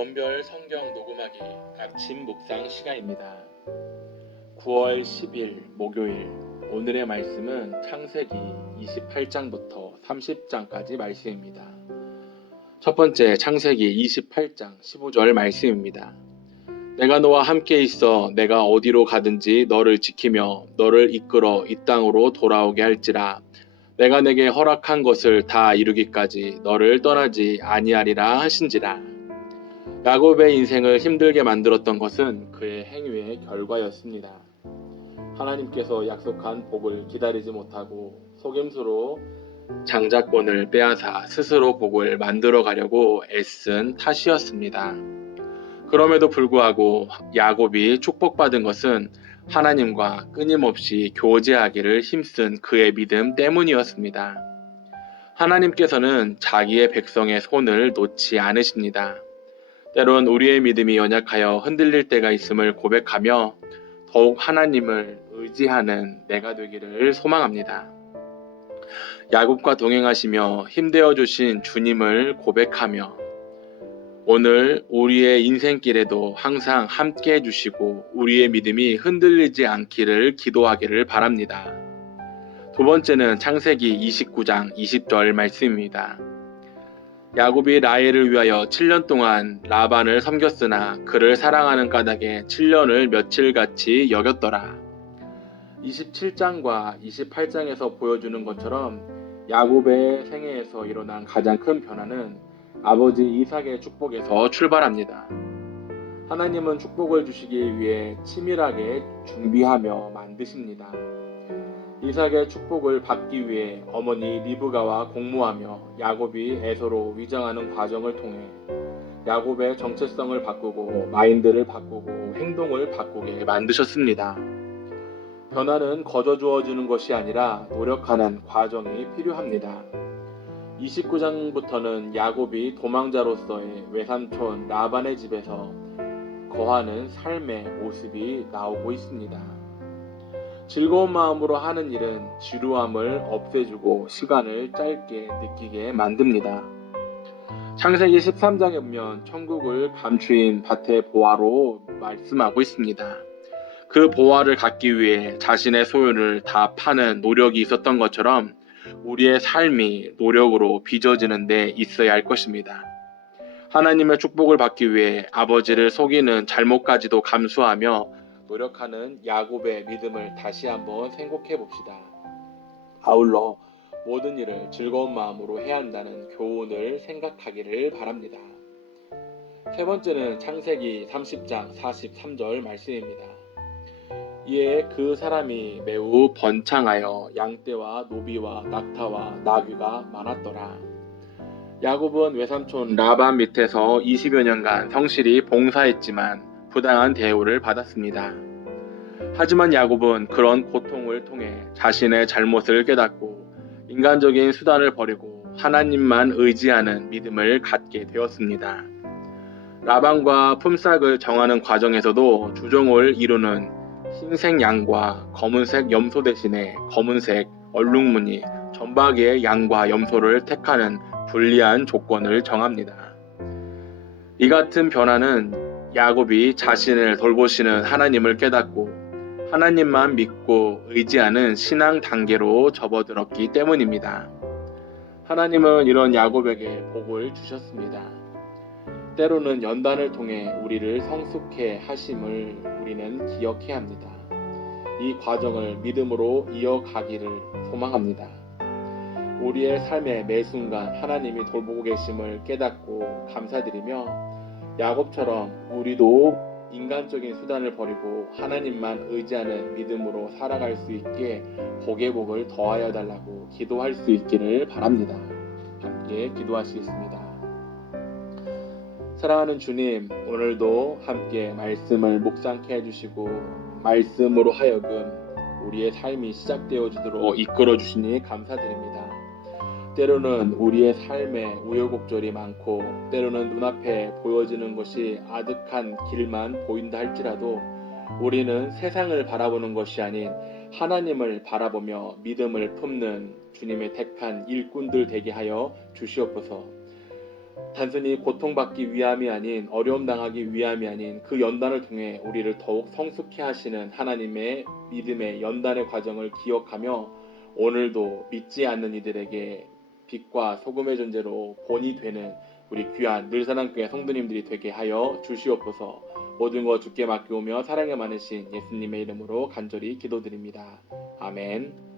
본별 성경 녹음하기 아침 묵상 시간입니다. 9월 10일 목요일 오늘의 말씀은 창세기 28장부터 30장까지 말씀입니다. 첫 번째 창세기 28장 15절 말씀입니다. 내가 너와 함께 있어 내가 어디로 가든지 너를 지키며 너를 이끌어 이 땅으로 돌아오게 할지라 내가 내게 허락한 것을 다 이루기까지 너를 떠나지 아니하리라 하신지라. 야곱의 인생을 힘들게 만들었던 것은 그의 행위의 결과였습니다. 하나님께서 약속한 복을 기다리지 못하고 속임수로 장자권을 빼앗아 스스로 복을 만들어 가려고 애쓴 탓이었습니다. 그럼에도 불구하고 야곱이 축복받은 것은 하나님과 끊임없이 교제하기를 힘쓴 그의 믿음 때문이었습니다. 하나님께서는 자기의 백성의 손을 놓지 않으십니다. 때론 우리의 믿음이 연약하여 흔들릴 때가 있음을 고백하며 더욱 하나님을 의지하는 내가 되기를 소망합니다. 야곱과 동행하시며 힘되어 주신 주님을 고백하며 오늘 우리의 인생길에도 항상 함께 해주시고 우리의 믿음이 흔들리지 않기를 기도하기를 바랍니다. 두 번째는 창세기 29장 20절 말씀입니다. 야곱이 라헬을 위하여 7년 동안 라반을 섬겼으나 그를 사랑하는 까닭에 7년을 며칠같이 여겼더라. 27장과 28장에서 보여주는 것처럼 야곱의 생애에서 일어난 가장 큰 변화는 아버지 이삭의 축복에서 출발합니다. 하나님은 축복을 주시기 위해 치밀하게 준비하며 만드십니다. 이삭의 축복을 받기 위해 어머니 리브가와 공모하며 야곱이 에서로 위장하는 과정을 통해 야곱의 정체성을 바꾸고 마인드를 바꾸고 행동을 바꾸게 만드셨습니다. 변화는 거저 주어지는 것이 아니라 노력하는 과정이 필요합니다. 29장부터는 야곱이 도망자로서의 외삼촌 라반의 집에서 거하는 삶의 모습이 나오고 있습니다. 즐거운 마음으로 하는 일은 지루함을 없애주고 시간을 짧게 느끼게 만듭니다. 창세기 13장에 보면 천국을 감추인 밭의 보화로 말씀하고 있습니다. 그 보화를 갖기 위해 자신의 소유를 다 파는 노력이 있었던 것처럼 우리의 삶이 노력으로 빚어지는 데 있어야 할 것입니다. 하나님의 축복을 받기 위해 아버지를 속이는 잘못까지도 감수하며 노력하는 야곱의 믿음을 다시 한번 생각해 봅시다. 아울러 모든 일을 즐거운 마음으로 해야 한다는 교훈을 생각하기를 바랍니다. 세 번째는 창세기 30장 43절 말씀입니다. 이에 그 사람이 매우 번창하여 양떼와 노비와 낙타와 나귀가 많았더라. 야곱은 외삼촌 라반 밑에서 20여 년간 성실히 봉사했지만 부당한 대우를 받았습니다. 하지만 야곱은 그런 고통을 통해 자신의 잘못을 깨닫고 인간적인 수단을 버리고 하나님만 의지하는 믿음을 갖게 되었습니다. 라반과 품삯을 정하는 과정에서도 주종을 이루는 흰색 양과 검은색 염소 대신에 검은색 얼룩무늬 전박이의 양과 염소를 택하는 불리한 조건을 정합니다. 이 같은 변화는 야곱이 자신을 돌보시는 하나님을 깨닫고 하나님만 믿고 의지하는 신앙 단계로 접어들었기 때문입니다. 하나님은 이런 야곱에게 복을 주셨습니다. 때로는 연단을 통해 우리를 성숙해 하심을 우리는 기억해야 합니다. 이 과정을 믿음으로 이어가기를 소망합니다. 우리의 삶의 매 순간 하나님이 돌보고 계심을 깨닫고 감사드리며 야곱처럼 우리도 인간적인 수단을 버리고 하나님만 의지하는 믿음으로 살아갈 수 있게 복의 복을 더하여 달라고 기도할 수 있기를 바랍니다. 함께 기도하시겠습니다. 사랑하는 주님, 오늘도 함께 말씀을 묵상케 해주시고 말씀으로 하여금 우리의 삶이 시작되어지도록 이끌어 주시니 감사드립니다. 때로는 우리의 삶에 우여곡절이 많고 때로는 눈앞에 보여지는 것이 아득한 길만 보인다 할지라도 우리는 세상을 바라보는 것이 아닌 하나님을 바라보며 믿음을 품는 주님의 택한 일꾼들 되게 하여 주시옵소서. 단순히 고통받기 위함이 아닌 어려움 당하기 위함이 아닌 그 연단을 통해 우리를 더욱 성숙케 하시는 하나님의 믿음의 연단의 과정을 기억하며 오늘도 믿지 않는 이들에게 빛과 소금의 존재로 본이 되는 우리 귀한 늘사랑교회 성도님들이 되게 하여 주시옵소서 모든 것 주께 맡기오며 사랑에 많으신 예수님의 이름으로 간절히 기도드립니다. 아멘.